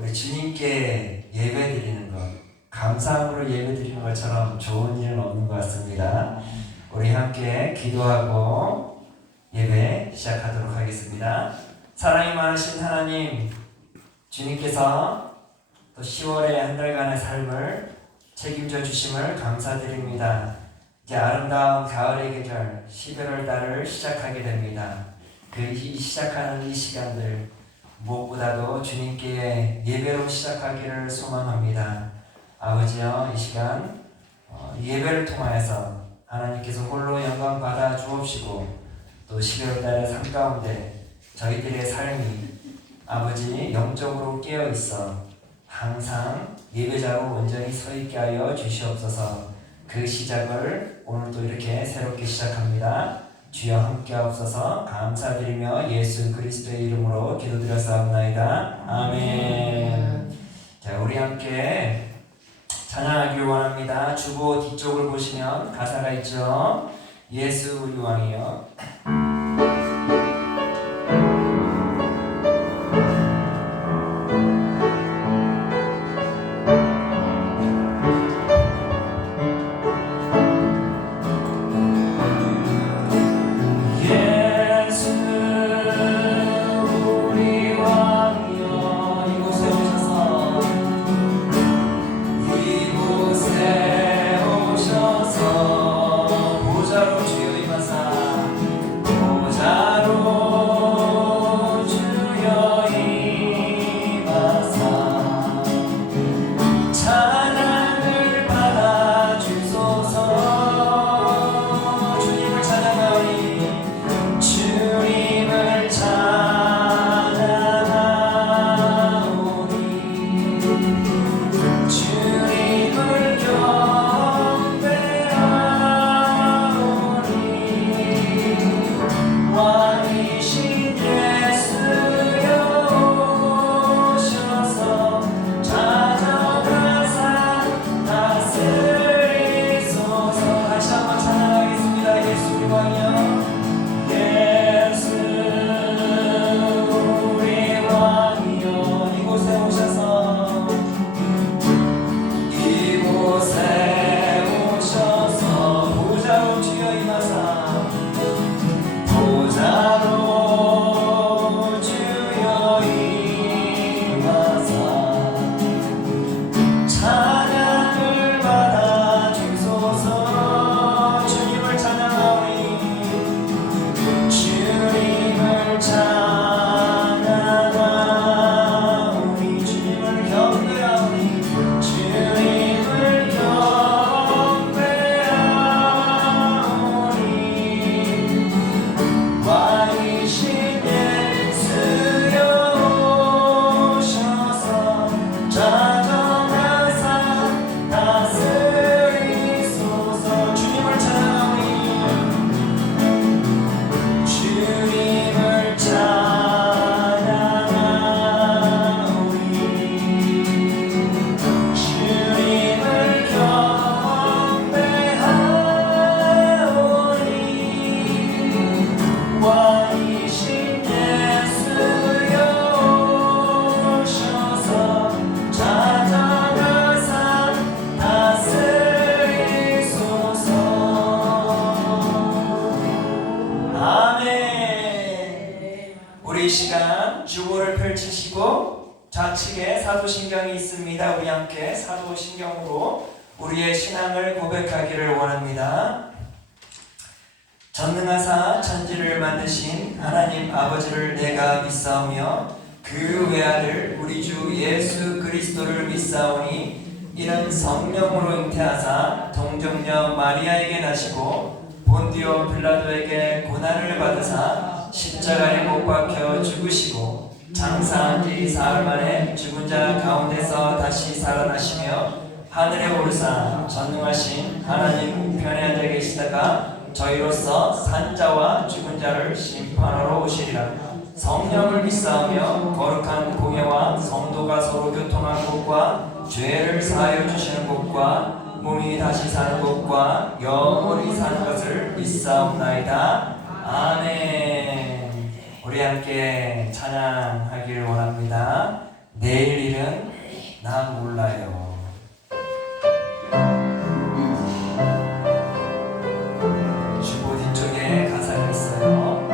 우리 주님께 예배드리는 것, 감사함으로 예배드리는 것처럼 좋은 일은 없는 것 같습니다. 우리 함께 기도하고 예배 시작하도록 하겠습니다. 사랑이 많으신 하나님, 주님께서 또 10월의 한 달간의 삶을 책임져 주심을 감사드립니다. 이제 아름다운 가을의 계절 11월 달을 시작하게 됩니다. 시작하는 이 시간들 무엇보다도 주님께 예배로 시작하기를 소망합니다. 아버지여, 이 시간 예배를 통하여서 하나님께서 홀로 영광 받아 주옵시고, 또 12월 달의 삶 가운데 저희들의 삶이 아버지 영적으로 깨어 있어 항상 예배자로 온전히 서 있게 하여 주시옵소서. 그 시작을 오늘도 이렇게 새롭게 시작합니다. 주여 함께하옵소서. 감사드리며 예수 그리스도의 이름으로 기도드렸사옵나이다. 아멘. 자, 우리 함께 찬양하기를 원합니다. 주보 뒤쪽을 보시면 가사가 있죠. 예수 우리 왕이여. 우리 시간 주보를 펼치시고 좌측에 사도신경이 있습니다. 우리 함께 사도신경으로 우리의 신앙을 고백하기를 원합니다. 전능하사 천지를 만드신 하나님 아버지를 내가 믿사오며 그 외아들 우리 주 예수 그리스도를 믿사오니 이는 성령으로 잉태하사 동정녀 마리아에게 나시고 본디오 빌라도에게 고난을 받으사 십자가에 못 박혀 죽으시고 장사한 지 사흘 만에 죽은 자 가운데서 다시 살아나시며 하늘에 오르사 전능하신 하나님 우편에 앉아 계시다가 저희로서 산자와 죽은 자를 심판하러 오시리라. 성령을 믿사오며 거룩한 공예와 성도가 서로 교통한 곳과 죄를 사하여 주시는 곳과 몸이 다시 사는 곳과 영원히 사는 것을 믿사옵나이다. 아멘. 우리 함께 찬양하기를 원합니다. 내일 일은 난 몰라요. 주보 뒤쪽에 가사가 있어요.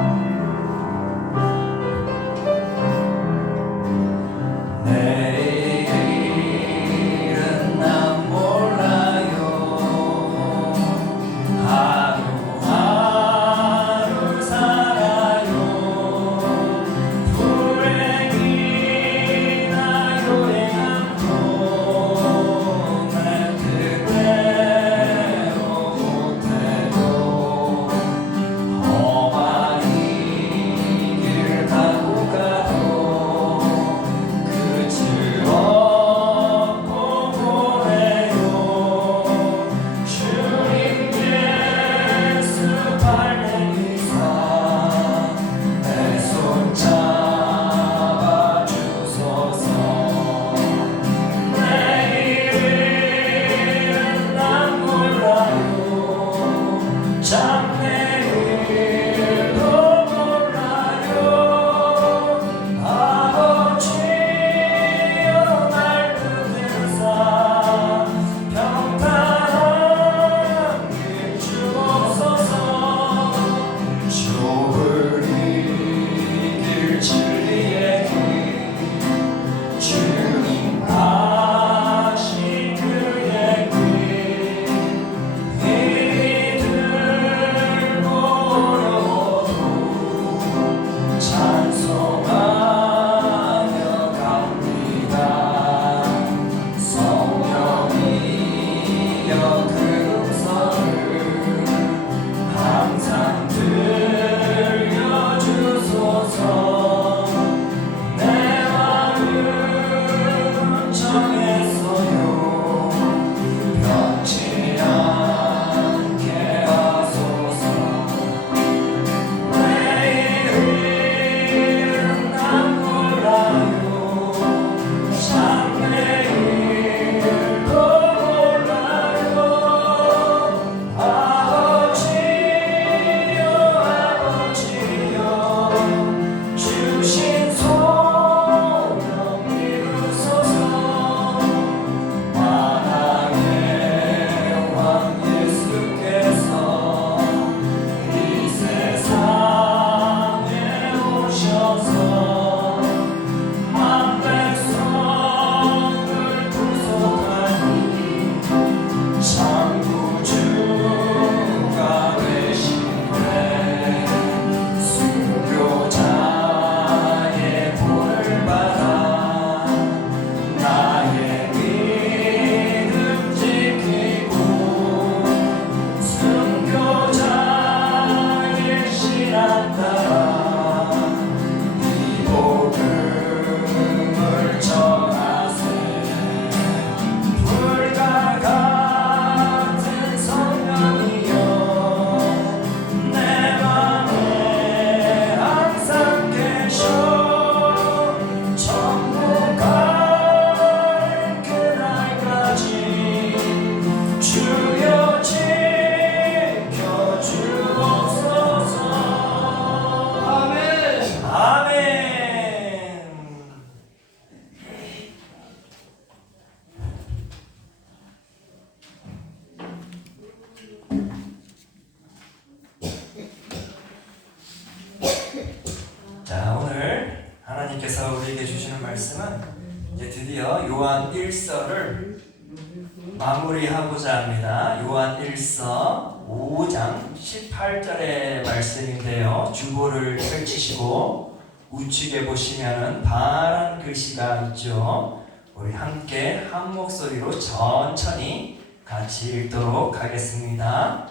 내일은 난 몰라요. 하루하루 살아요. 불행이나 요행한 날 그대로 못해도 험한 이 길 타고 가도 끝을 없고 보내요. 주님 예수 발내미사 내 손 잡아 주소서. 내일은 난 몰라요. 장래일도 몰라요. 아버지여 날 붙들사 평탄한 길 주옵소서. 좁은 이 길 진리의 길 주님 하신 그의 길 힘이 들고 어려워도 찬송하며 갑니다. 성령이여 그 음성을 항상 들려주소서. 내 마음은 정했어요. 변치 않게 하소서. 내일은 난 몰라요. 장래일도 몰라요. 아버지여 아버지여 주신 소명 이루소서. 만왕의 왕 예수께서 이 세상에 오셔서 만 백성을 구속하니 참 구주가 되시네. 순교자의 본을 받아 나의 믿음 지키고 순교자의 신앙 따라 이 복음을 전하세. 불과 같은 성령이여 내 맘에 항상 계셔. 천국 가는 그날까지 주여 지켜주옵소서. 아멘. 아멘. 자, 오늘 하나님께서 우리에게 주시는 말씀은 이제 드디어 요한 1서를 마무리하고자 합니다. 요한 1서 5장 18절의 말씀인데요. 주보를 펼치시고 우측에 보시면은 파란 글씨가 있죠. 우리 함께 한 목소리로 천천히 같이 읽도록 하겠습니다.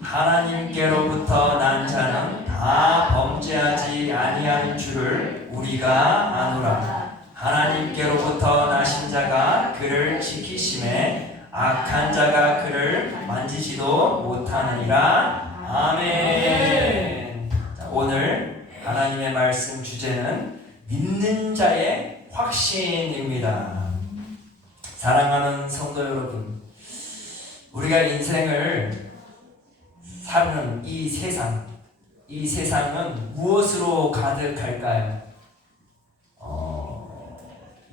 하나님께로부터 난 자는 다 범죄하지 아니한 줄을 우리가 아노라. 하나님께로부터 나신 자가 그를 지키심에 악한 자가 그를 만지지도 못하느니라. 아멘. 자, 오늘 하나님의 말씀 주제는 믿는 자의 확신입니다. 사랑하는 성도 여러분, 우리가 인생을 사는 이 세상은 무엇으로 가득할까요?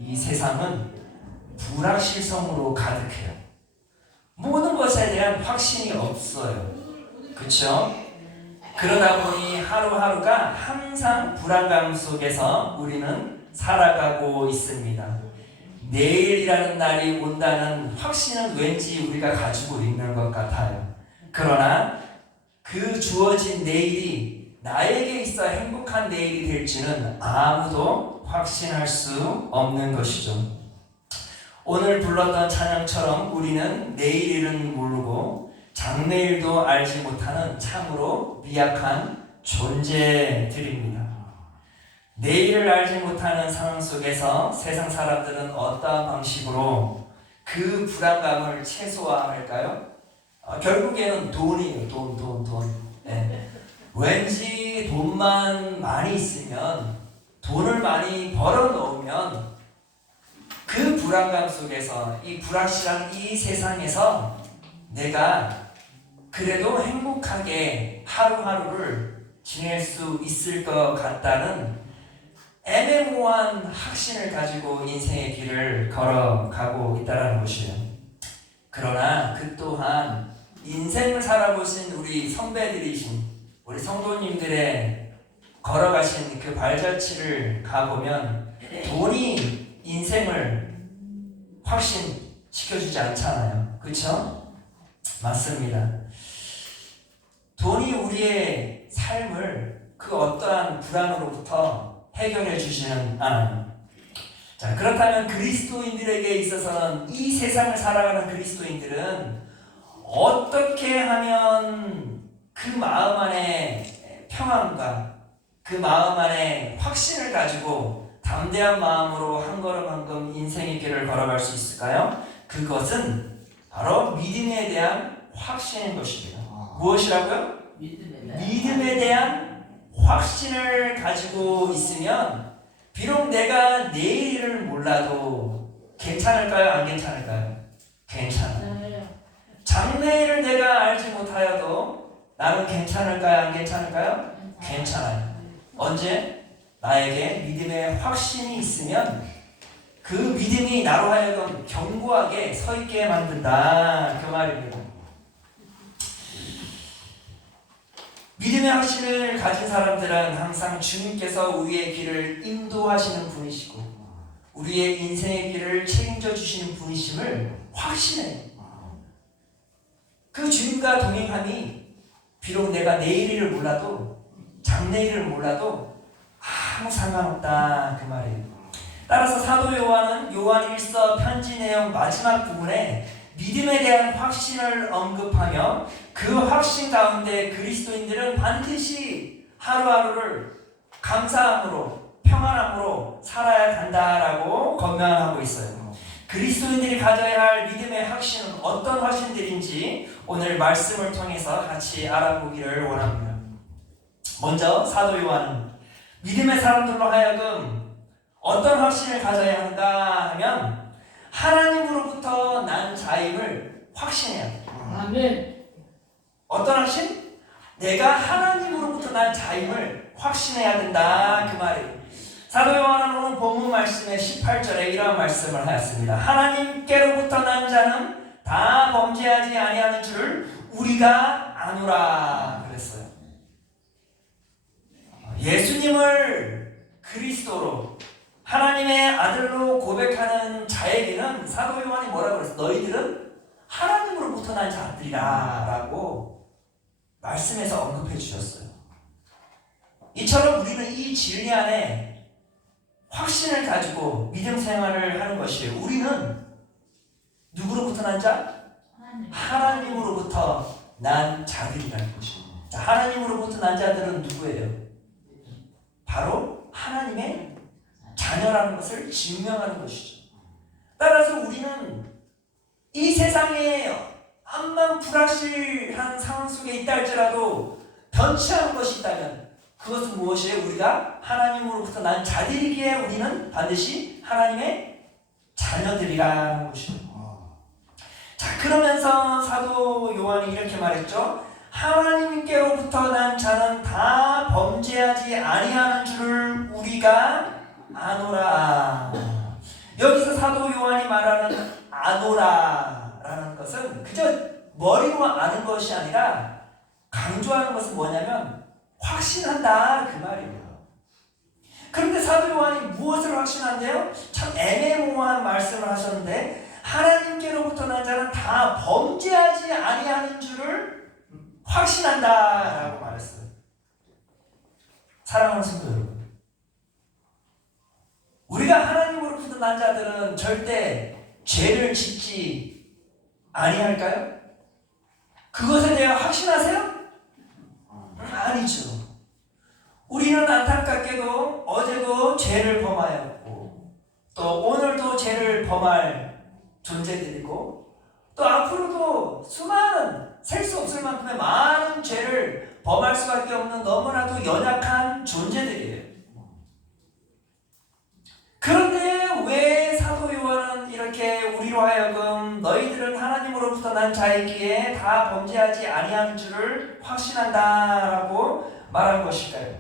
이 세상은 불확실성으로 가득해요. 모든 것에 대한 확신이 없어요. 그렇죠? 그러다 보니 하루하루가 항상 불안감 속에서 우리는 살아가고 있습니다. 내일이라는 날이 온다는 확신은 왠지 우리가 가지고 있는 것 같아요. 그러나 그 주어진 내일이 나에게 있어 행복한 내일이 될지는 아무도 확신할 수 없는 것이죠. 오늘 불렀던 찬양처럼 우리는 내일일은 모르고 장래일도 알지 못하는 참으로 미약한 존재들입니다. 내일을 알지 못하는 상황 속에서 세상 사람들은 어떠한 방식으로 그 불안감을 최소화할까요? 결국에는 돈이에요. 돈. 네. 왠지 돈만 많이 있으면, 돈을 많이 벌어 놓으면 그 불안감 속에서, 이 불확실한 이 세상에서 내가 그래도 행복하게 하루하루를 지낼 수 있을 것 같다는 애매모호한 확신을 가지고 인생의 길을 걸어가고 있다는 것이에요. 그러나 그 또한 인생을 살아보신 우리 선배들이신 우리 성도님들의 걸어가신 그 발자취를 가보면 돈이 인생을 확신시켜주지 않잖아요. 그렇죠? 맞습니다. 돈이 우리의 삶을 그 어떠한 불안으로부터 해결해 주지는 않아요. 자, 그렇다면 그리스도인들에게 있어서는, 이 세상을 살아가는 그리스도인들은 어떻게 하면 그 마음 안에 평안과 그 마음 안에 확신을 가지고 담대한 마음으로 한 걸음 한 걸음 인생의 길을 걸어갈 수 있을까요? 그것은 바로 믿음에 대한 확신인 것입니다. 무엇이라고요? 믿음에 대한 확신을 가지고 있으면 비록 내가 내일을 몰라도 괜찮을까요? 안 괜찮을까요? 괜찮아요. 장래일을 내가 알지 못하여도 나는 괜찮을까요? 안 괜찮을까요? 괜찮아요. 언제? 나에게 믿음의 확신이 있으면 그 믿음이 나로 하여금 견고하게 서 있게 만든다, 그 말입니다. 믿음의 확신을 가진 사람들은 항상 주님께서 우리의 길을 인도하시는 분이시고 우리의 인생의 길을 책임져 주시는 분이심을 확신해요. 그 주님과 동행함이 비록 내가 내일을 몰라도 장래일을 몰라도 아무 상관없다, 그 말이에요. 따라서 사도 요한은 요한 1서 편지 내용 마지막 부분에 믿음에 대한 확신을 언급하며 그 확신 가운데 그리스도인들은 반드시 하루하루를 감사함으로 평안함으로 살아야 한다라고 권면하고 있어요. 그리스도인들이 가져야 할 믿음의 확신은 어떤 확신들인지 오늘 말씀을 통해서 같이 알아보기를 원합니다. 먼저 사도 요한은 믿음의 사람들로 하여금 어떤 확신을 가져야 하는가 하면 하나님으로부터 난 자임을 확신해야 돼. 아멘. 어떤 확신? 내가 하나님으로부터 난 자임을 확신해야 된다, 그 말이에요. 사도 요한은 오늘 본문 말씀의 18절에 이러한 말씀을 하였습니다. 하나님께로부터 난 자는 다 범죄하지 아니하는 줄을 우리가 아노라 그랬어요. 예수님을 그리스도로 하나님의 아들로 고백하는 자에게는 사도 요한이 뭐라고 그랬어? 너희들은 하나님으로부터 난 자들이라 라고 말씀에서 언급해 주셨어요. 이처럼 우리는 이 진리 안에 확신을 가지고 믿음 생활을 하는 것이에요. 우리는 누구로부터 난 자? 하나님으로부터 난 자들이라는 것입니다. 자, 하나님으로부터 난 자들은 누구예요? 바로 하나님의 자녀라는 것을 증명하는 것이죠. 따라서 우리는 이 세상에 암만 불확실한 상황 속에 있다 할지라도 변치 않은 것이 있다면 그것은 무엇이에요? 우리가 하나님으로부터 난 자들이기에 우리는 반드시 하나님의 자녀들이라는 것입니다. 자, 그러면서 사도 요한이 이렇게 말했죠. 하나님께로부터 난 자는 다 범죄하지 아니하는 줄을 우리가 아노라. 여기서 사도 요한이 말하는 아노라라는 것은 그저 머리로 아는 것이 아니라 강조하는 것은 뭐냐면 확신한다 그 말이에요. 그런데 사도 요한이 무엇을 확신한대요? 참 애매모호한 말씀을 하셨는데 하나님께로부터 난 자는 다 범죄하지 아니하는 줄을 확신한다라고 말했어요. 사랑하는 성도 여러분, 우리가 하나님으로부터 난 자들은 절대 죄를 짓지 아니할까요? 그것에 대해 확신하세요? 아니죠. 우리는 안타깝게도 어제도 죄를 범하였고 또 오늘도 죄를 범할 존재들이고 또 앞으로도 수많은 셀 수 없을 만큼의 많은 죄를 범할 수밖에 없는 너무나도 연약한 존재들이에요. 그런데 왜 사도 요한은 이렇게 우리로 하여금 너희들은 하나님으로부터 난 자이기에 다 범죄하지 아니하는 줄을 확신한다라고 말한 것일까요?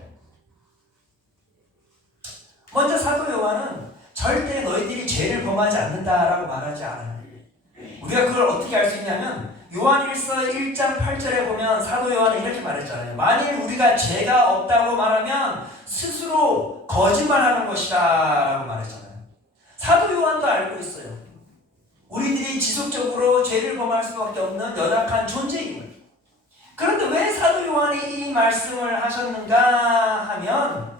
먼저 사도 요한은 절대 너희들이 죄를 범하지 않는다라고 말하지 않아요. 우리가 그걸 어떻게 알 수 있냐면 요한일서 1장 8절에 보면 사도 요한은 이렇게 말했잖아요. 만일 우리가 죄가 없다고 말하면 스스로 거짓말하는 것이다 라고 말했잖아요. 사도 요한도 알고 있어요. 우리들이 지속적으로 죄를 범할 수밖에 없는 연약한 존재임을. 그런데 왜 사도 요한이 이 말씀을 하셨는가 하면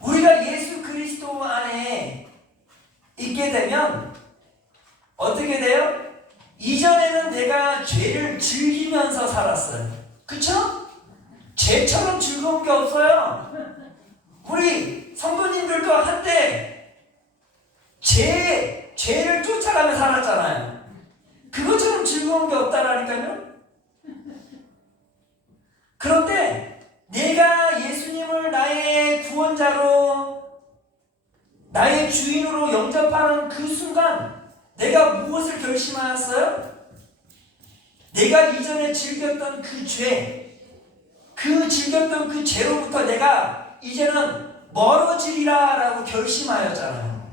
우리가 예수 그리스도 안에 있게 되면 어떻게 돼요? 이전에는 내가 죄를 즐기면서 살았어요. 그쵸? 죄처럼 즐거운 게 없어요. 우리 성도님들도 한때 죄를 쫓아가며 살았잖아요. 그것처럼 즐거운 게 없다라니까요. 그런데 내가 예수님을 나의 구원자로 나의 주인으로 영접하는 그 순간 내가 무엇을 결심하였어요? 내가 이전에 즐겼던 그 죄, 즐겼던 그 죄로부터 내가 이제는 멀어지리라 라고 결심하였잖아요.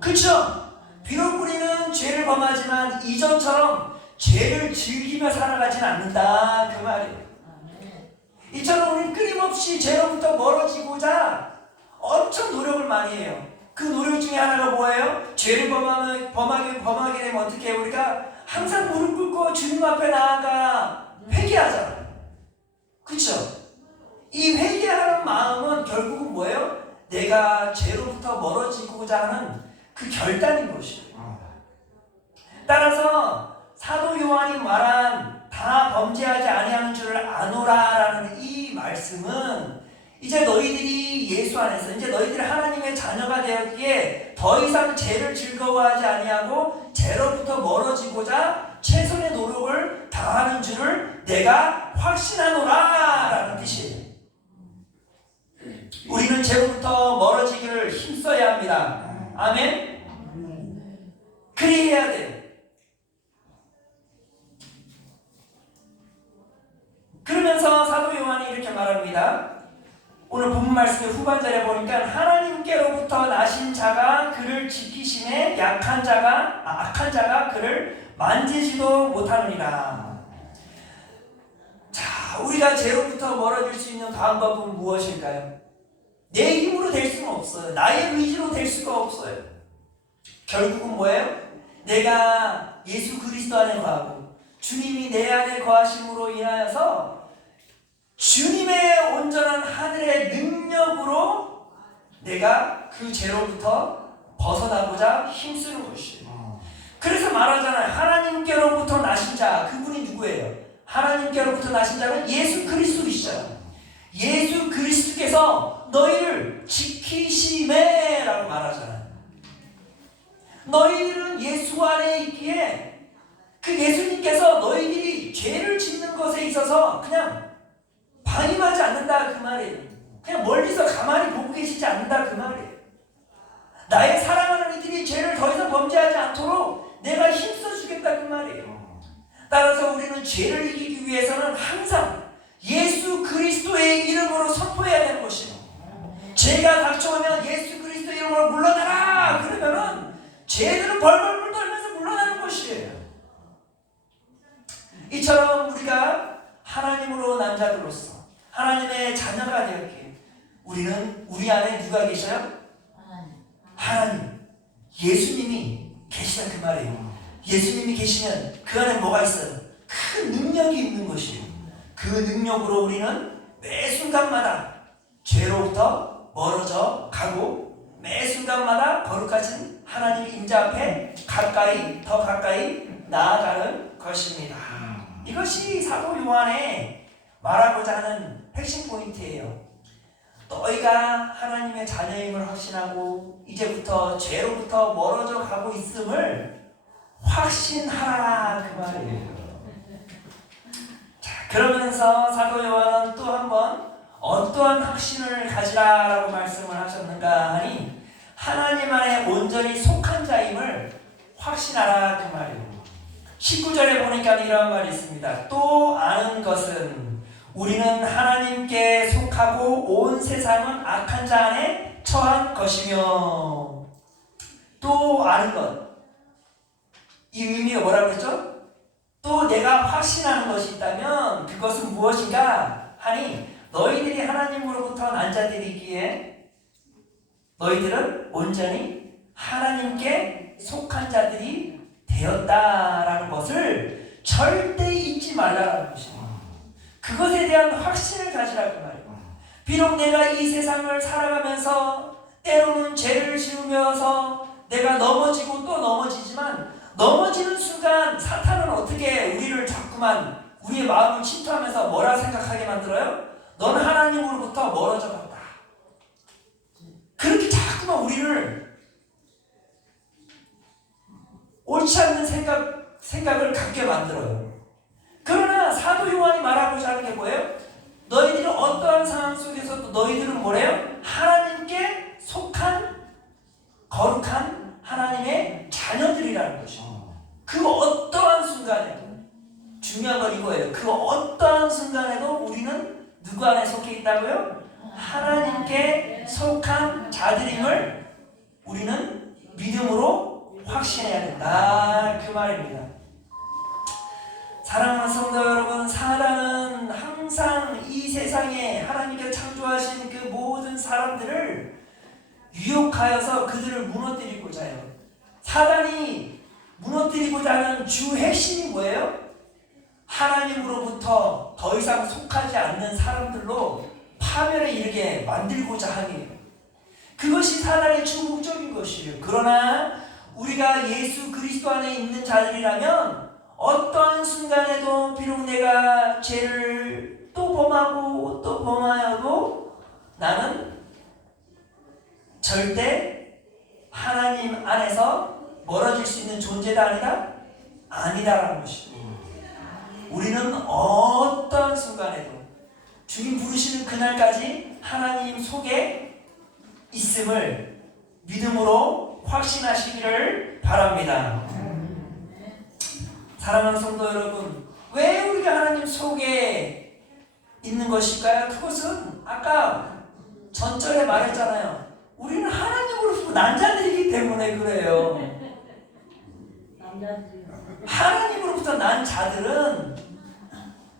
그쵸? 비록 우리는 죄를 범하지만 이전처럼 죄를 즐기며 살아가진 않는다 그 말이에요. 이처럼 우리는 끊임없이 죄로부터 멀어지고자 엄청 노력을 많이 해요. 그 노력 중에 하나가 뭐예요? 죄를 범하게 되면 어떻게 해요? 우리가 항상 무릎 꿇고 주님 앞에 나아가 회개하잖아요. 그쵸? 이 회개하는 마음은 결국은 뭐예요? 내가 죄로부터 멀어지고자 하는 그 결단인 것이에요. 따라서 사도 요한이 말한 다 범죄하지 아니하는 줄을 아노라라는 이 말씀은 이제 너희들이 예수 안에서 이제 너희들이 하나님의 자녀가 되었기에 더 이상 죄를 즐거워하지 아니하고 죄로부터 멀어지고자 최선의 노력을 다하는 줄을 내가 확신하노라라는 뜻이에요. 우리는 죄로부터 멀어지기를 힘써야 합니다. 아멘? 그리해야 돼요. 그러면서 사도 요한이 이렇게 말합니다. 오늘 본문 말씀의 후반절에 보니까 하나님께로부터 나신 자가 그를 지키심에 악한 자가 그를 만지지도 못하느니라. 자, 우리가 죄로부터 멀어질 수 있는 방법은 무엇일까요? 내 힘으로 될 수는 없어요. 나의 의지로 될 수가 없어요. 결국은 뭐예요? 내가 예수 그리스도 안에 거하고 주님이 내 안에 거하심으로 인하여서 주님의 온전한 하늘의 능력으로 내가 그 죄로부터 벗어나고자 힘쓰는 것이에요. 그래서 말하잖아요. 하나님께로부터 나신 자, 그분이 누구예요? 하나님께로부터 나신 자는 예수 그리스도이시잖아요. 예수 그리스도께서 너희를 지키심에 라고 말하잖아요. 너희들은 예수 안에 있기에 그 예수님께서 너희들이 죄를 짓는 것에 있어서 그냥 방임하지 않는다 그 말이에요. 그냥 멀리서 가만히 보고 계시지 않는다 그 말이에요. 나의 사랑하는 이들이 죄를 더 이상 범죄하지 않도록 내가 힘써주겠다 그 말이에요. 따라서 우리는 죄를 이기기 위해서는 항상 예수 그리스도의 이름으로 선포해야 되는 것이에요. 죄가 닥쳐오면 예수 그리스도의 이름으로 물러나라 그러면은 죄들은 벌벌 떨면서 물러나는 것이에요. 이처럼 우리가 하나님으로 난 자들로서 하나님의 자녀가 되었기에 우리는 우리 안에 누가 계셔요? 하나님, 예수님이 계시다 그 말이에요. 예수님이 계시면 그 안에 뭐가 있어요? 큰 능력이 있는 것이에요. 그 능력으로 우리는 매 순간마다 죄로부터 멀어져 가고 매 순간마다 거룩하신 하나님 임자 앞에 가까이 더 가까이 나아가는 것입니다. 이것이 사도 요한의 말하고자 하는 핵심 포인트예요. 너희가 하나님의 자녀임을 확신하고 이제부터 죄로부터 멀어져 가고 있음을 확신하라 그 말이에요. 자, 그러면서 사도 요한은 또 한 번 어떠한 확신을 가지라라고 말씀을 하셨는가 하니 하나님 안에 온전히 속한 자임을 확신하라 그 말이에요. 19절에 보니까 이런 말이 있습니다. 또 아는 것은 우리는 하나님께 속하고 온 세상은 악한 자 안에 처한 것이며. 또 아는 것, 이 의미가 뭐라고 그랬죠? 또 내가 확신하는 것이 있다면 그것은 무엇인가 하니 너희들이 하나님으로부터 난 자들이기에 너희들은 온전히 하나님께 속한 자들이 되었다라는 것을 절대 잊지 말라라는 것입니다. 그것에 대한 확신을 가지라고 말이에요. 비록 내가 이 세상을 살아가면서 때로는 죄를 지으면서 내가 넘어지고 또 넘어지지만 넘어지는 순간 사탄은 어떻게 우리를 자꾸만 우리의 마음을 침투하면서 뭐라 생각하게 만들어요? 넌 하나님으로부터 멀어져 갔다. 그렇게 자꾸만 우리를 옳지 않는 생각을 갖게 만들어요. 그러나 사도 요한이 말하고자 하는 게 뭐예요? 너희들은 어떠한 상황 속에서도 너희들은 뭐래요? 하나님께 속한 거룩한 하나님의 자녀들이라는 것입니다. 그 어떠한 순간에도 중요한 건 이거예요. 그 어떠한 순간에도 우리는 누구 안에 속해 있다고요? 하나님께 속한 자들임을 우리는 믿음으로 확신해야 된다 그 말입니다. 사랑하는 성도 여러분, 사단은 항상 이 세상에 하나님께서 창조하신 그 모든 사람들을 유혹하여서 그들을 무너뜨리고자 해요. 사단이 무너뜨리고자 하는 주 핵심이 뭐예요? 하나님으로부터 더 이상 속하지 않는 사람들로 파멸에 이르게 만들고자 하니 그것이 사단의 주 목적인 것이에요. 그러나 우리가 예수 그리스도 안에 있는 자들이라면 어떠한 순간에도 비록 내가 죄를 또 범하고 또 범하여도 나는 절대 하나님 안에서 멀어질 수 있는 존재가 아니다라는 것입니다. 우리는 어떤 순간에도 주님 부르시는 그날까지 하나님 속에 있음을 믿음으로 확신하시기를 바랍니다. 사랑하는 성도 여러분, 왜 우리가 하나님 속에 있는 것일까요? 그것은 아까 전절에 말했잖아요. 우리는 하나님으로부터 난 자들이기 때문에 그래요. 하나님으로부터 난 자들은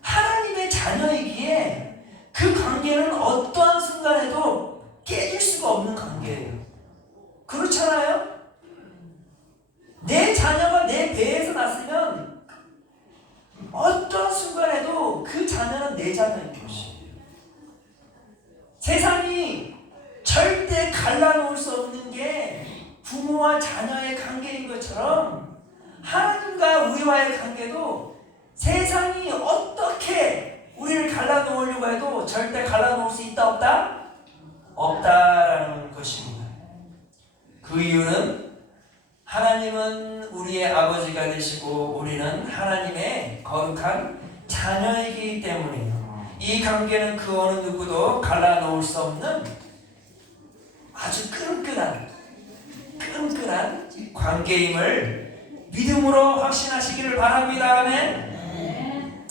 하나님의 자녀이기에 그 관계는 어떠한 순간에도 깨질 수가 없는 관계예요. 그렇잖아요? 내 자녀가 내 배에서 났으면 어떤 순간에도 그 자녀는 내 자녀인 것이에요. 세상이 절대 갈라놓을 수 없는 게 부모와 자녀의 관계인 것처럼 하나님과 우리와의 관계도 세상이 어떻게 우리를 갈라놓으려고 해도 절대 갈라놓을 수 있다 없다? 없다라는 것입니다. 그 이유는 하나님은 우리의 아버지가 되시고 우리는 하나님의 거룩한 자녀이기 때문이에요. 이 관계는 그 어느 누구도 갈라놓을 수 없는 아주 끈끈한 관계임을 믿음으로 확신하시기를 바랍니다. 아멘.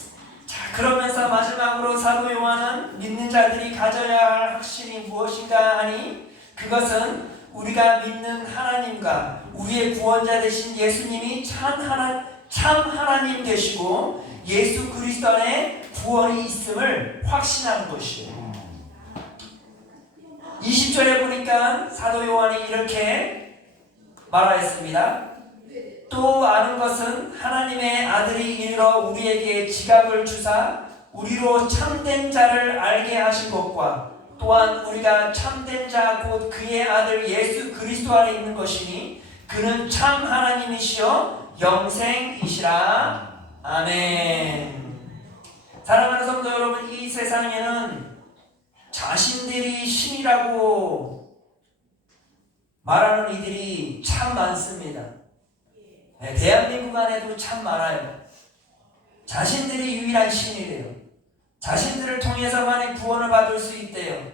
자, 그러면서 마지막으로 사도 요한은 믿는 자들이 가져야 할 확신이 무엇인가 하니 그것은 우리가 믿는 하나님과 우리의 구원자 되신 예수님이 참 하나님 되시고 예수 그리스도 안에 구원이 있음을 확신하는 것이에요. 20절에 보니까 사도 요한이 이렇게 말하였습니다. 또 아는 것은 하나님의 아들이 이르러 우리에게 지각을 주사 우리로 참된 자를 알게 하신 것과 또한 우리가 참된 자 곧 그의 아들 예수 그리스도 안에 있는 것이니 그는 참 하나님이시여 영생이시라. 아멘. 사랑하는 성도 여러분, 이 세상에는 자신들이 신이라고 말하는 이들이 참 많습니다. 네, 대한민국 안에도 참 많아요. 자신들이 유일한 신이래요. 자신들을 통해서만이 구원을 받을 수 있대요.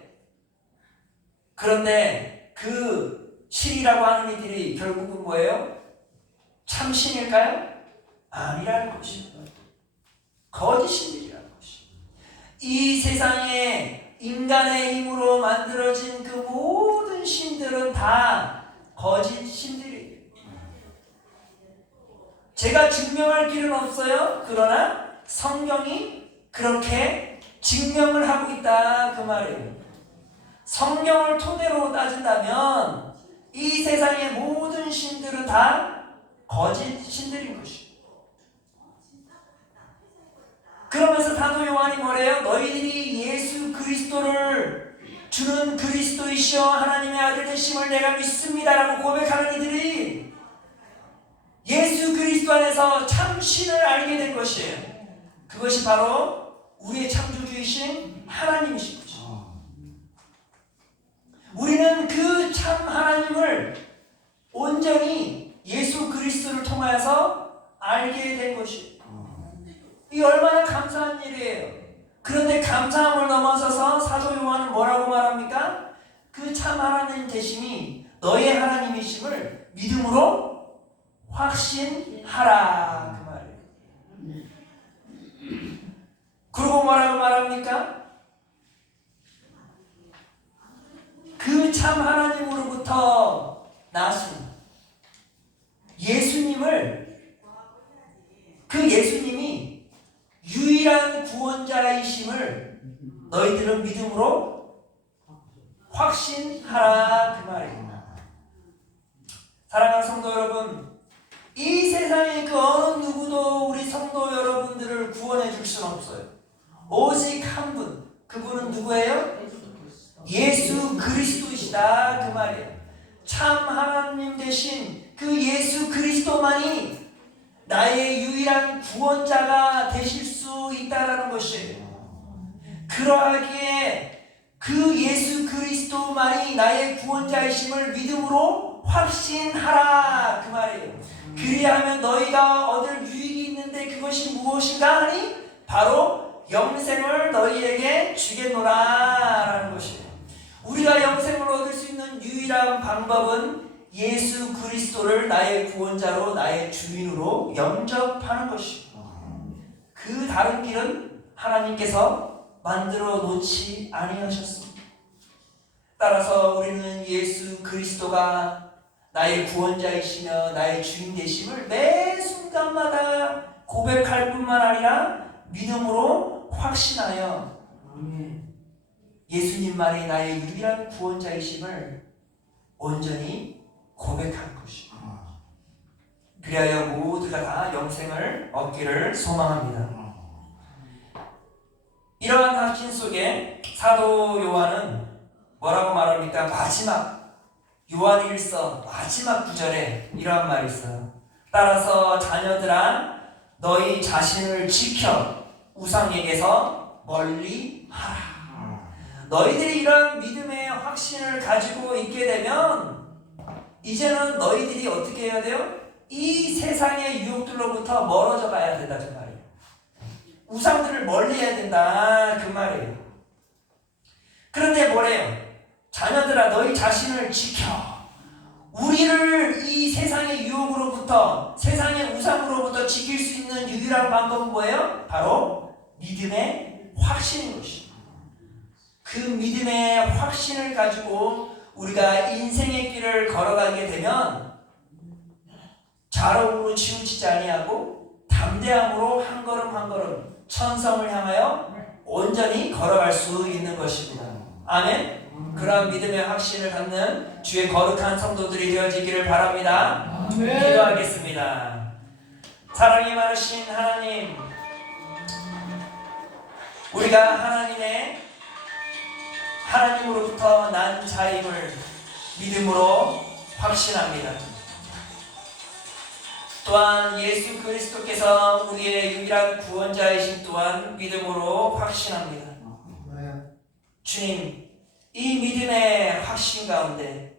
그런데 그 신이라고 하는 이들이 결국은 뭐예요? 참 신일까요? 아니라는 것입니다. 거짓 신들이라는 것입니다. 이 세상에 인간의 힘으로 만들어진 그 모든 신들은 다 거짓 신들이에요. 제가 증명할 길은 없어요. 그러나 성경이 그렇게 증명을 하고 있다 그 말이에요. 성경을 토대로 따진다면 이 세상의 모든 신들은 다 거짓 신들인 것이에요. 그러면서 사도 요한이 뭐래요? 너희들이 예수 그리스도를 주는 그리스도이시여 하나님의 아들 되심을 내가 믿습니다라고 고백하는 이들이 예수 그리스도 안에서 참 신을 알게 된 것이에요. 그것이 바로 우리의 창조주이신 하나님이신 것이에요. 우리는 그 참 하나님을 온전히 예수 그리스도를 통하여서 알게 된 것이에요. 이 얼마나 감사한 일이에요. 그런데 감사함을 넘어서서 사도 요한은 뭐라고 말합니까? 그 참 하나님 되심이 너의 하나님이심을 믿음으로 확신하라 그 말이에요. 그리고 뭐라고 말합니까? 그 참 하나님으로부터 나신 예수님을, 그 예수님이 유일한 구원자이심을 너희들은 믿음으로 확신하라 그 말입니다. 사랑하는 성도 여러분, 이 세상에 그 어느 누구도 우리 성도 여러분들을 구원해 줄 수는 없어요. 오직 한 분, 그분은 누구예요? 예수 그리스도이시다 그 말이에요. 참 하나님 되신 그 예수 그리스도만이 나의 유일한 구원자가 되실 수 있다라는 것이에요. 그러하기에 그 예수 그리스도만이 나의 구원자이심을 믿음으로 확신하라 그 말이에요. 그리하면 너희가 얻을 유익이 있는데 그것이 무엇인가 하니 바로 영생을 너희에게 주겠노라 라는 것이에요. 우리가 영생을 얻을 수 있는 유일한 방법은 예수 그리스도를 나의 구원자로 나의 주인으로 영접하는 것이에요. 그 다른 길은 하나님께서 만들어 놓지 아니하셨습니다. 따라서 우리는 예수 그리스도가 나의 구원자이시며 나의 주인 되심을 매 순간마다 고백할 뿐만 아니라 믿음으로 확신하여 예수님만이 나의 유일한 구원자이심을 온전히 고백한 것입니다. 그리하여 모두가 다 영생을 얻기를 소망합니다. 이러한 확신 속에 사도 요한은 뭐라고 말합니까? 마지막 요한일서 마지막 구절에 이러한 말이 있어요. 따라서 자녀들아 너희 자신을 지켜 우상에게서 멀리 하라. 너희들이 이런 믿음의 확신을 가지고 있게 되면 이제는 너희들이 어떻게 해야 돼요? 이 세상의 유혹들로부터 멀어져 가야 된다 그 말이에요. 우상들을 멀리해야 된다 그 말이에요. 그런데 뭐래요? 자녀들아 너희 자신을 지켜. 우리를 이 세상의 유혹으로부터, 세상의 우상으로부터 지킬 수 있는 유일한 방법은 뭐예요? 바로 믿음의 확신인 것입니다. 그 믿음의 확신을 가지고 우리가 인생의 길을 걸어가게 되면 좌우로 치우치지 아니하고 담대함으로 한 걸음 한 걸음 천성을 향하여 온전히 걸어갈 수 있는 것입니다. 아멘. 그러한 믿음의 확신을 갖는 주의 거룩한 성도들이 되어지기를 바랍니다. 아멘. 기도하겠습니다. 사랑이 많으신 하나님, 우리가 하나님으로부터 난 자임을 믿음으로 확신합니다. 또한 예수 그리스도께서 우리의 유일한 구원자이신 또한 믿음으로 확신합니다. 주님, 이 믿음의 확신 가운데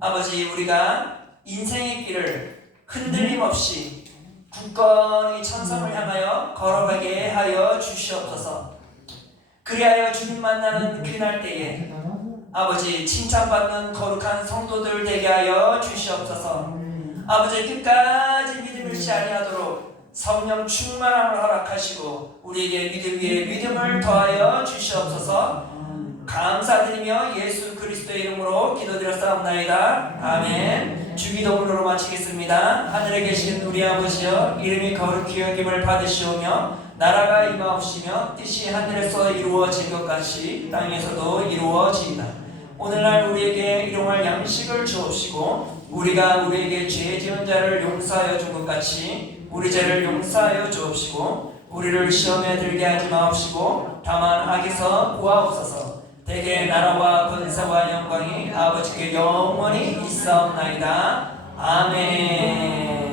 아버지, 우리가 인생의 길을 흔들림 없이 굳건히 천성을 향하여 걸어가게 하여 주시옵소서. 그리하여 주님 만나는 그날 때에 아버지, 칭찬받는 거룩한 성도들 되게 하여 주시옵소서. 아버지, 끝까지 믿음을 잃지 아니하도록 성령 충만함을 허락하시고 우리에게 믿음 위에 믿음을 더하여 주시옵소서. 감사드리며 예수 그리스도의 이름으로 기도드렸사옵나이다. 아멘. 주기도문으로 마치겠습니다. 하늘에 계신 우리 아버지여, 이름이 거룩히 여김을 받으시오며 나라가 임하옵시며 뜻이 하늘에서 이루어진 것 같이 땅에서도 이루어지이다. 오늘날 우리에게 일용할 양식을 주옵시고 우리가 우리에게 죄 지은 자를 용서하여 준 것 같이 우리 죄를 용서하여 주옵시고 우리를 시험에 들게 하지 마옵시고 다만 악에서 구하옵소서. 대개 나라와 권세와 영광이 아버지께 영원히 있사옵나이다. 아멘.